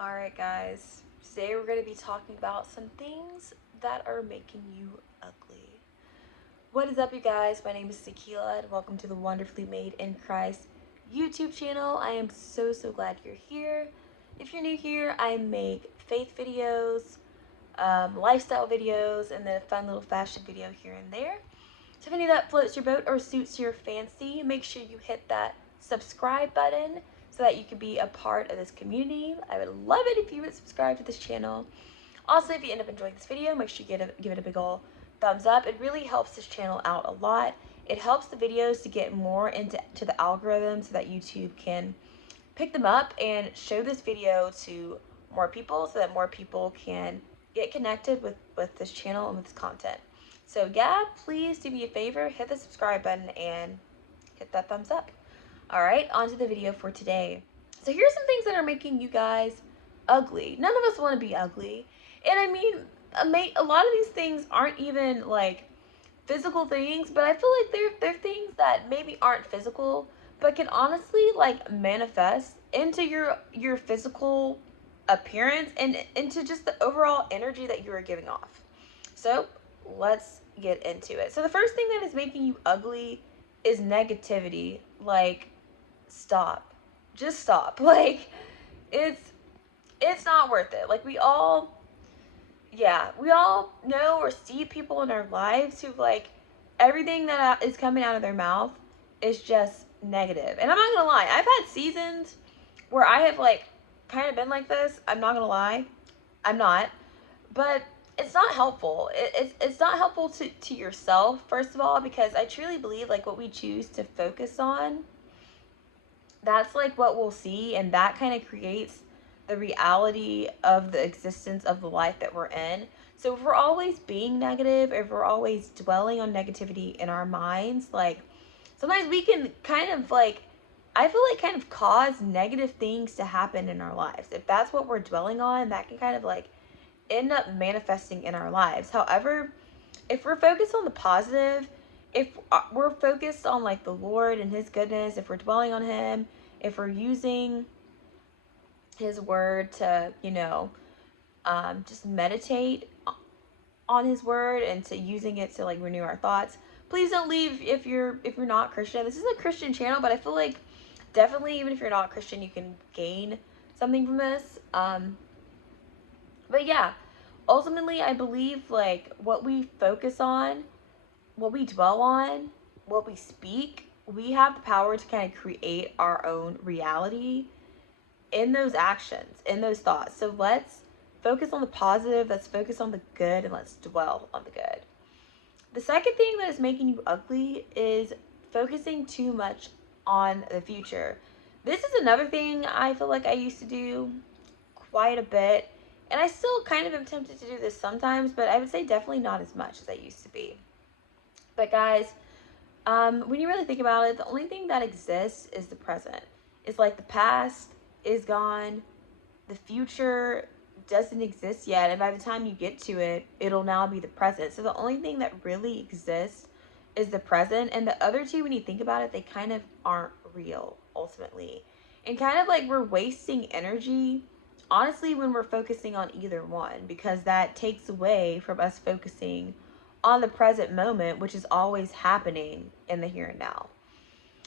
Alright guys, today we're going to be talking about some things that are making you ugly. What is up you guys? My name is Tequila and welcome to the Wonderfully Made in Christ YouTube channel. I am so glad you're here. If you're new here, I make faith videos, lifestyle videos, and then a fun little fashion video here and there. So if any of that floats your boat or suits your fancy, make sure you hit that subscribe button so that you can be a part of this community. I would love it if you would subscribe to this channel. Also, if you end up enjoying this video, make sure you give it a big ol' thumbs up. It really helps this channel out a lot. It helps the videos to get more into the algorithm so that YouTube can pick them up and show this video to more people so that more people can get connected with this channel and with this content. So yeah, please do me a favor, hit the subscribe button and hit that thumbs up. Alright, on to the video for today. So here's some things that are making you guys ugly. None of us want to be ugly. And I mean, a lot of these things aren't even like physical things, but I feel like they're things that maybe aren't physical, but can honestly like manifest into your physical appearance and into just the overall energy that you are giving off. So let's get into it. So the first thing that is making you ugly is negativity. Like, stop. Just stop. Like, it's not worth it. Like, we all know or see people in our lives who like everything that is coming out of their mouth is just negative. And I'm not gonna lie, I've had seasons where I have like kind of been like this. I'm not gonna lie, I'm not, but it's not helpful. It's not helpful to yourself, first of all, because I truly believe like what we choose to focus on, that's like what we'll see, and that kind of creates the reality of the existence of the life that we're in. So if we're always being negative, if we're always dwelling on negativity in our minds, like sometimes we can kind of like, I feel like kind of cause negative things to happen in our lives. If that's what we're dwelling on, that can kind of like end up manifesting in our lives. However, if we're focused on the positive, if we're focused on like the Lord and his goodness, if we're dwelling on him, if we're using his word to, just meditate on his word and to using it to like renew our thoughts. Please don't leave if you're not Christian. This is a Christian channel, but I feel like definitely even if you're not Christian, you can gain something from this. But yeah, ultimately I believe like what we focus on, what we dwell on, what we speak, we have the power to kind of create our own reality in those actions, in those thoughts. So let's focus on the positive, let's focus on the good, and let's dwell on the good. The second thing that is making you ugly is focusing too much on the future. This is another thing I feel like I used to do quite a bit, and I still kind of am tempted to do this sometimes, but I would say definitely not as much as I used to be. But guys, when you really think about it, the only thing that exists is the present. It's like the past is gone, the future doesn't exist yet, and by the time you get to it, it'll now be the present. So the only thing that really exists is the present, and the other two, when you think about it, they kind of aren't real ultimately. And kind of like we're wasting energy, honestly, when we're focusing on either one, because that takes away from us focusing on the present moment, which is always happening in the here and now.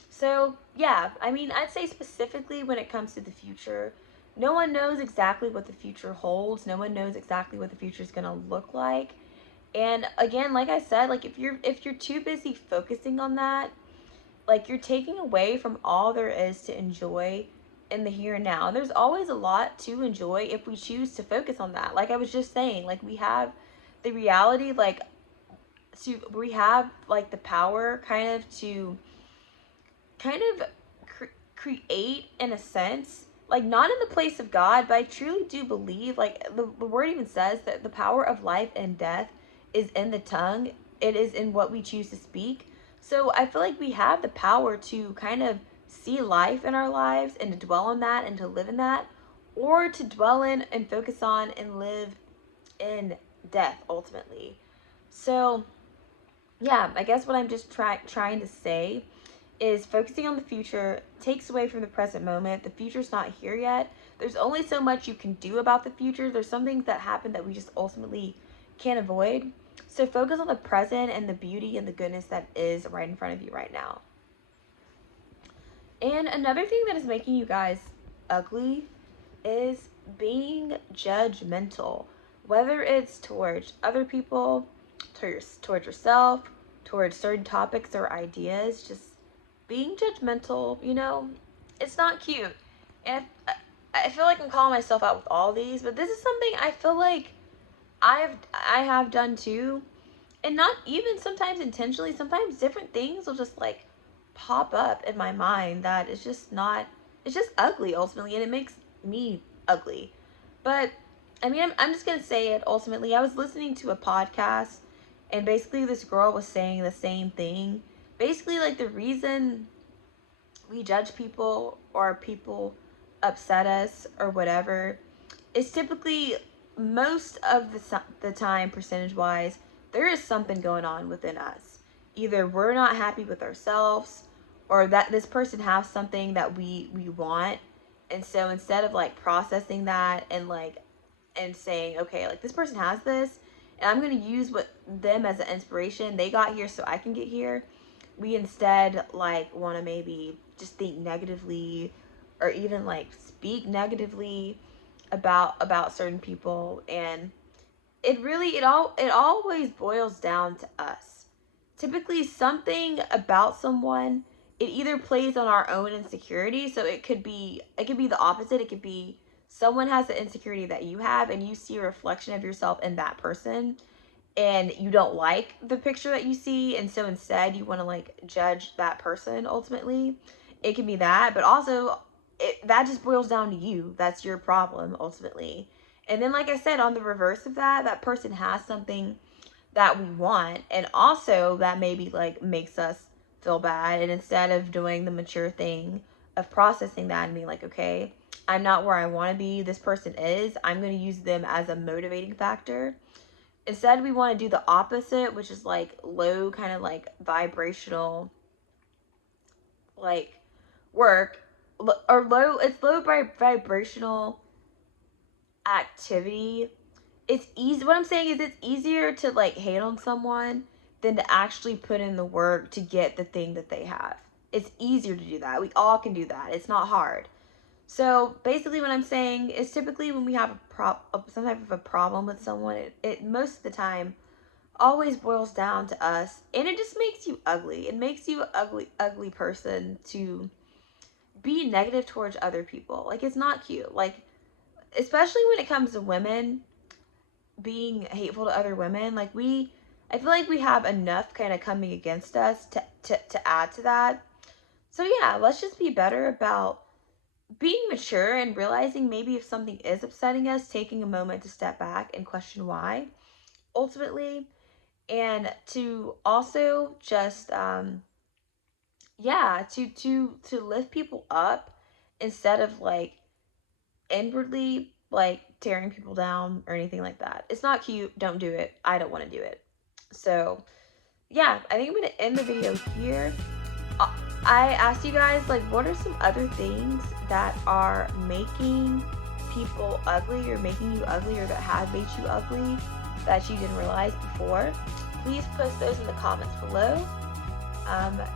So, yeah, I mean, I'd say specifically when it comes to the future, no one knows exactly what the future holds. No one knows exactly what the future is going to look like. And again, like I said, like if you're too busy focusing on that, like you're taking away from all there is to enjoy in the here and now. And there's always a lot to enjoy if we choose to focus on that. Like I was just saying, like we have the reality, like we have like the power kind of to create in a sense, like not in the place of God, but I truly do believe like the word even says that the power of life and death is in the tongue. It is in what we choose to speak. So I feel like we have the power to kind of see life in our lives and to dwell on that and to live in that, or to dwell in and focus on and live in death ultimately. So yeah, I guess what I'm just trying to say is focusing on the future takes away from the present moment. The future's not here yet. There's only so much you can do about the future. There's some things that happen that we just ultimately can't avoid. So focus on the present and the beauty and the goodness that is right in front of you right now. And another thing that is making you guys ugly is being judgmental, whether it's towards other people, towards yourself, towards certain topics or ideas. Just being judgmental, it's not cute. And I feel like I'm calling myself out with all these, but this is something I feel like I have done too. And not even sometimes intentionally, sometimes different things will just like pop up in my mind that is just not, it's just ugly ultimately, and it makes me ugly. But I mean, I'm just gonna say it ultimately. I was listening to a podcast, and basically this girl was saying the same thing. Basically, like, the reason we judge people or people upset us or whatever is typically, most of the time, percentage wise, there is something going on within us. Either we're not happy with ourselves, or that this person has something that we want. And so instead of like processing that and saying, okay, like, this person has this and I'm going to use them as an inspiration, they got here so I can get here, we instead like want to maybe just think negatively, or even like speak negatively about certain people. And it always boils down to us. Typically, something about someone, it either plays on our own insecurity. So it could be the opposite. It could be someone has the insecurity that you have, and you see a reflection of yourself in that person, and you don't like the picture that you see, and so instead you want to like judge that person ultimately. It can be that, but also that just boils down to you. That's your problem ultimately. And then, like I said, on the reverse of that, that person has something that we want, and also that maybe like makes us feel bad. And instead of doing the mature thing of processing that and being like, okay, I'm not where I want to be, this person is, I'm going to use them as a motivating factor. Instead, we want to do the opposite, which is like low, kind of like vibrational, like, work, or it's low vibrational activity. It's easy. What I'm saying is, it's easier to like hate on someone than to actually put in the work to get the thing that they have. It's easier to do that. We all can do that. It's not hard. So basically what I'm saying is, typically when we have some type of a problem with someone, it most of the time always boils down to us, and it just makes you ugly. It makes you an ugly person to be negative towards other people. Like, it's not cute. Like, especially when it comes to women being hateful to other women. Like, I feel like we have enough kind of coming against us to add to that. So yeah, let's just be better about being mature and realizing maybe if something is upsetting us, taking a moment to step back and question why ultimately, and to also just yeah, to lift people up instead of like inwardly like tearing people down or anything like that. It's not cute. Don't do it. I don't want to do it. So yeah, I think I'm gonna end the video here. I asked you guys, like, what are some other things that are making people ugly, or making you ugly, or that have made you ugly that you didn't realize before? Please post those in the comments below.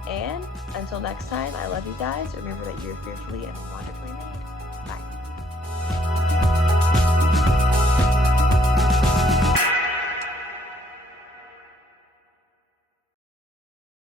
And until next time, I love you guys. Remember that you're fearfully and wonderfully